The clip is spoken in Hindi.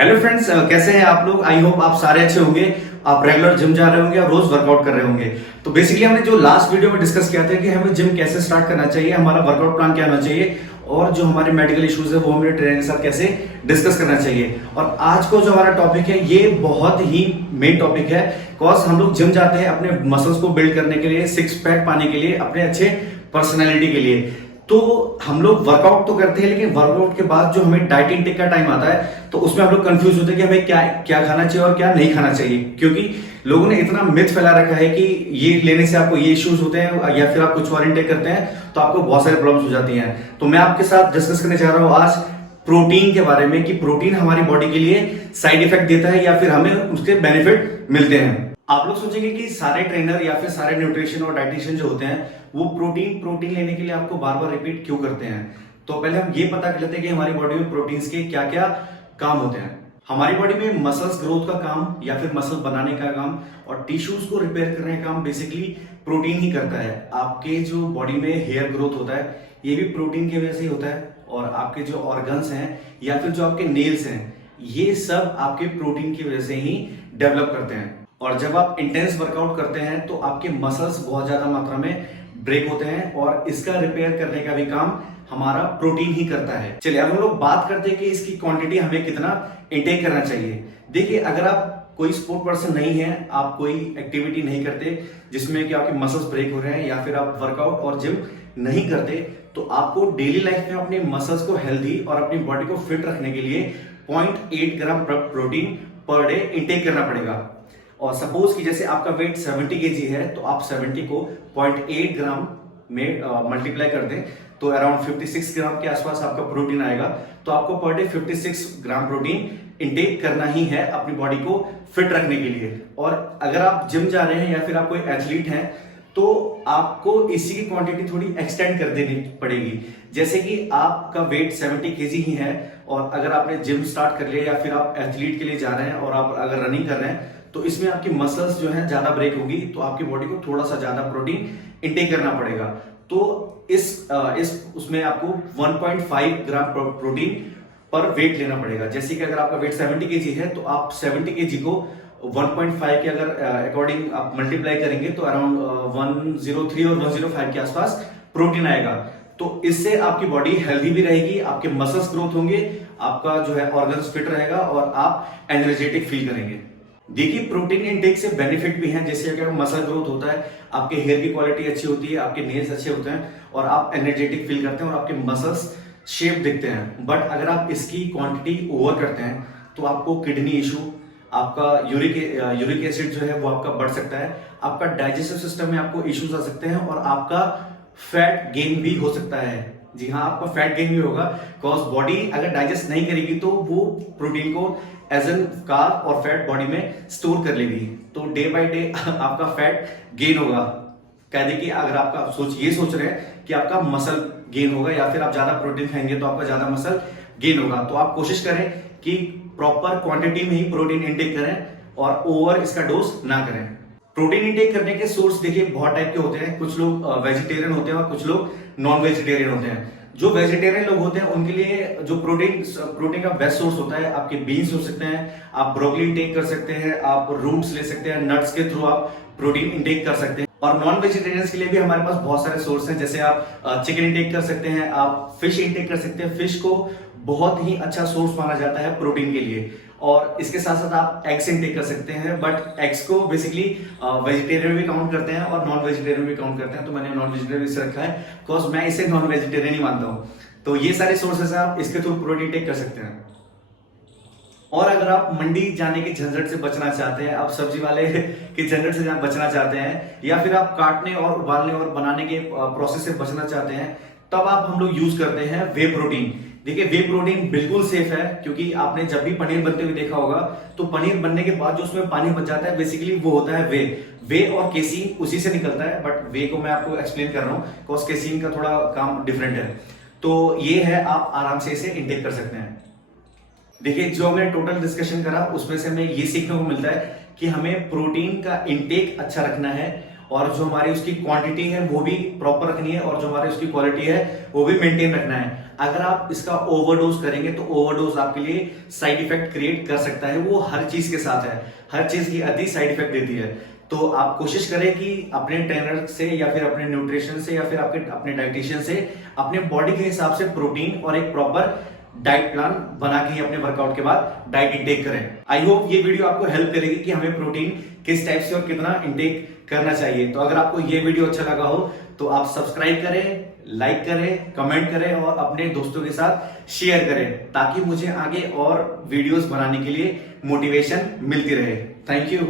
हेलो फ्रेंड्स, कैसे हैं आप लोग। आई होप आप सारे अच्छे होंगे। आप रेगुलर जिम जा रहे होंगे और रोज वर्कआउट कर रहे होंगे। तो बेसिकली हमने जो लास्ट वीडियो में डिस्कस किया था कि हमें जिम कैसे स्टार्ट करना चाहिए, हमारा वर्कआउट प्लान क्या होना चाहिए और जो हमारे मेडिकल इश्यूज है वो हमें ट्रेनर के साथ कैसे डिस्कस करना चाहिए। और आज को जो हमारा टॉपिक है ये बहुत ही मेन टॉपिक है, बिकॉज हम लोग जिम जाते हैं अपने मसल्स को बिल्ड करने के लिए, सिक्स पैक पाने के लिए, अपने अच्छे पर्सनैलिटी के लिए। तो हम लोग वर्कआउट तो करते हैं, लेकिन वर्कआउट के बाद जो हमें डाइट इनटेक का टाइम आता है तो उसमें हम लोग कंफ्यूज होते हैं कि हमें क्या क्या खाना चाहिए और क्या नहीं खाना चाहिए, क्योंकि लोगों ने इतना मिथ फैला रखा है कि ये लेने से आपको ये इश्यूज होते हैं, या फिर आप कुछ और इनटेक करते हैं तो आपको बहुत सारी प्रॉब्लम्स हो जाती हैं। तो मैं आपके साथ डिस्कस करने जा रहा हूं आज प्रोटीन के बारे में कि प्रोटीन हमारी बॉडी के लिए साइड इफेक्ट देता है या फिर हमें उसके बेनिफिट मिलते हैं। आप लोग सोचेंगे कि सारे ट्रेनर या फिर सारे न्यूट्रिशन और डाइटिशियन जो होते हैं वो प्रोटीन लेने के लिए आपको बार बार रिपीट क्यों करते हैं। तो पहले हम ये पता कर लेते हैं कि हमारी बॉडी में प्रोटीन्स के क्या क्या काम होते हैं। हमारी बॉडी में मसल्स ग्रोथ का काम या फिर मसल बनाने का काम और टिश्यूज को रिपेयर करने का काम बेसिकली प्रोटीन ही करता है। आपके जो बॉडी में हेयर ग्रोथ होता है ये भी प्रोटीन की वजह से ही होता है, और आपके जो ऑर्गन्स हैं या फिर जो आपके नेल्स हैं ये सब आपके प्रोटीन की वजह से ही डेवलप करते हैं। और जब आप इंटेंस वर्कआउट करते हैं तो आपके मसल्स बहुत ज्यादा मात्रा में ब्रेक होते हैं और इसका रिपेयर करने का भी काम हमारा प्रोटीन ही करता है। चलिए अब हम लोग बात करते हैं कि इसकी क्वांटिटी हमें कितना इंटेक करना चाहिए। देखिए, अगर आप कोई स्पोर्ट पर्सन नहीं है, आप कोई एक्टिविटी नहीं करते जिसमें कि आपके मसल्स ब्रेक हो रहे हैं, या फिर आप वर्कआउट और जिम नहीं करते, तो आपको डेली लाइफ में अपने मसल्स को हेल्दी और अपनी बॉडी को फिट रखने के लिए 0.8 gram protein per day intake करना पड़ेगा। और सपोज कि जैसे आपका वेट 70 केजी है तो आप 70 को 0.8 ग्राम में मल्टीप्लाई कर दें तो अराउंड 56 ग्राम के आसपास आपका प्रोटीन आएगा। तो आपको per day 56 gram protein intake करना ही है अपनी बॉडी को फिट रखने के लिए। और अगर आप जिम जा रहे हैं या फिर आप कोई एथलीट हैं तो आपको इसी की क्वांटिटी थोड़ी एक्सटेंड कर देनी पड़ेगी। जैसे कि आपका वेट 70 केजी ही है और अगर आपने जिम स्टार्ट कर लिया या फिर आप एथलीट के लिए जा रहे हैं और आप अगर रनिंग कर रहे हैं तो इसमें आपकी मसल्स जो है ज्यादा ब्रेक होगी, तो आपकी बॉडी को थोड़ा सा ज्यादा प्रोटीन इंटेक करना पड़ेगा। तो इस उसमें आपको 1.5 ग्राम प्रोटीन पर वेट लेना पड़ेगा। जैसे कि अगर आपका वेट 70 केजी है तो आप 70 केजी को 1.5 के अगर अकॉर्डिंग आप मल्टीप्लाई करेंगे तो अराउंड 103 और 105 के आसपास प्रोटीन आएगा। तो इससे आपकी बॉडी हेल्दी भी रहेगी, आपके मसल्स ग्रोथ होंगे, आपका जो है ऑर्गन्स फिट रहेगा और आप एनर्जेटिक फील करेंगे। देखिए, प्रोटीन इंटेक से बेनिफिट भी हैं, जैसे अगर मसल ग्रोथ होता है, आपके हेयर की क्वालिटी अच्छी होती है, आपके नेल्स अच्छे होते हैं और आप एनर्जेटिक फील करते हैं और आपके मसल्स शेप दिखते हैं। बट अगर आप इसकी क्वांटिटी ओवर करते हैं तो आपको किडनी इशू, आपका यूरिक एसिड जो है वो आपका बढ़ सकता है, आपका डाइजेस्टिव सिस्टम में आपको इश्यूज आ सकते हैं और आपका फैट गेन भी हो सकता है। जी हाँ, आपका फैट गेन भी होगा, बिकॉज बॉडी अगर डाइजेस्ट नहीं करेगी तो वो प्रोटीन को एज एन कार्ब और फैट बॉडी में स्टोर कर लेगी। तो डे बाय डे आपका फैट गेन होगा। कह दे कि अगर आपका ये सोच रहे हैं कि आपका मसल गेन होगा या फिर आप ज्यादा प्रोटीन खाएंगे तो आपका ज्यादा मसल गेन होगा, तो आप कोशिश करें कि प्रॉपर क्वांटिटी में ही प्रोटीन इंटेक करें और ओवर इसका डोज ना करें। प्रोटीन इंटेक करने के सोर्स देखिए बहुत टाइप के होते हैं। कुछ लोग वेजिटेरियन होते हैं और कुछ लोग नॉन वेजिटेरियन होते हैं। जो वेजिटेरियन लोग होते हैं उनके लिए जो प्रोटीन का बेस्ट सोर्स होता है आपके बीन्स हो सकते हैं, आप ब्रोकली इंटेक कर सकते हैं, आप रूट्स ले सकते हैं, नट्स के थ्रू आप प्रोटीन इंटेक कर सकते हैं। और नॉन वेजिटेरियंस के लिए भी हमारे पास बहुत सारे सोर्स हैं, जैसे आप चिकन इंटेक कर सकते हैं, आप फिश इंटेक कर सकते हैं। फिश को बहुत ही अच्छा सोर्स माना जाता है प्रोटीन के लिए। और इसके साथ साथ आप एग्स इंटेक कर सकते हैं, बट एग्स को बेसिकली वेजिटेरियन भी काउंट करते हैं और नॉन वेजिटेरियन भी काउंट करते हैं। तो मैंने नॉन वेजिटेरियन इसे रखा है बिकॉज मैं इसे नॉन वेजिटेरियन ही मानता हूं। तो ये सारे सोर्सेस आप इसके थ्रू प्रोटीन टेक कर सकते हैं। और अगर आप मंडी जाने के झंझट से बचना चाहते हैं, आप सब्जी वाले के झंझट से बचना चाहते हैं, या फिर आप काटने और उबालने और बनाने के प्रोसेस से बचना चाहते हैं, तब आप हम लोग यूज करते हैं वे प्रोटीन। देखिए, वे प्रोटीन बिल्कुल सेफ है, क्योंकि आपने जब भी पनीर बनते हुए देखा होगा तो पनीर बनने के बाद जो उसमें पानी बच जाता है बेसिकली वो होता है वे और केसीन उसी से निकलता है। बट वे को मैं आपको एक्सप्लेन कर रहा हूँ बिकॉज केसीन का थोड़ा काम डिफरेंट है। तो ये है, आप आराम से इसे इंटेक कर सकते हैं। देखिए, जो हमने टोटल डिस्कशन करा उसमें से हमें ये सीखने को मिलता है कि हमें प्रोटीन का इंटेक अच्छा रखना है और जो हमारी उसकी क्वांटिटी है वो भी प्रॉपर रखनी है और जो हमारी उसकी क्वालिटी है वो भी मेंटेन रखना है। अगर आप इसका ओवरडोज करेंगे तो ओवरडोज आपके लिए साइड इफेक्ट क्रिएट कर सकता है। वो हर चीज के साथ है, हर चीज की अति साइड इफेक्ट देती है। तो आप कोशिश करें कि अपने ट्रेनर से या फिर अपने न्यूट्रिशन से या फिर आपके अपने डाइटिशियन से अपने बॉडी के हिसाब से प्रोटीन और एक प्रॉपर डाइट प्लान बना के ही अपने वर्कआउट के बाद डाइट इंटेक करें। आई होप ये वीडियो आपको हेल्प करेगी कि हमें प्रोटीन किस टाइप से और कितना इंटेक करना चाहिए। तो अगर आपको ये वीडियो अच्छा लगा हो तो आप सब्सक्राइब करें, लाइक करें, कमेंट करें और अपने दोस्तों के साथ शेयर करें, ताकि मुझे आगे और वीडियोस बनाने के लिए मोटिवेशन मिलती रहे। Thank you.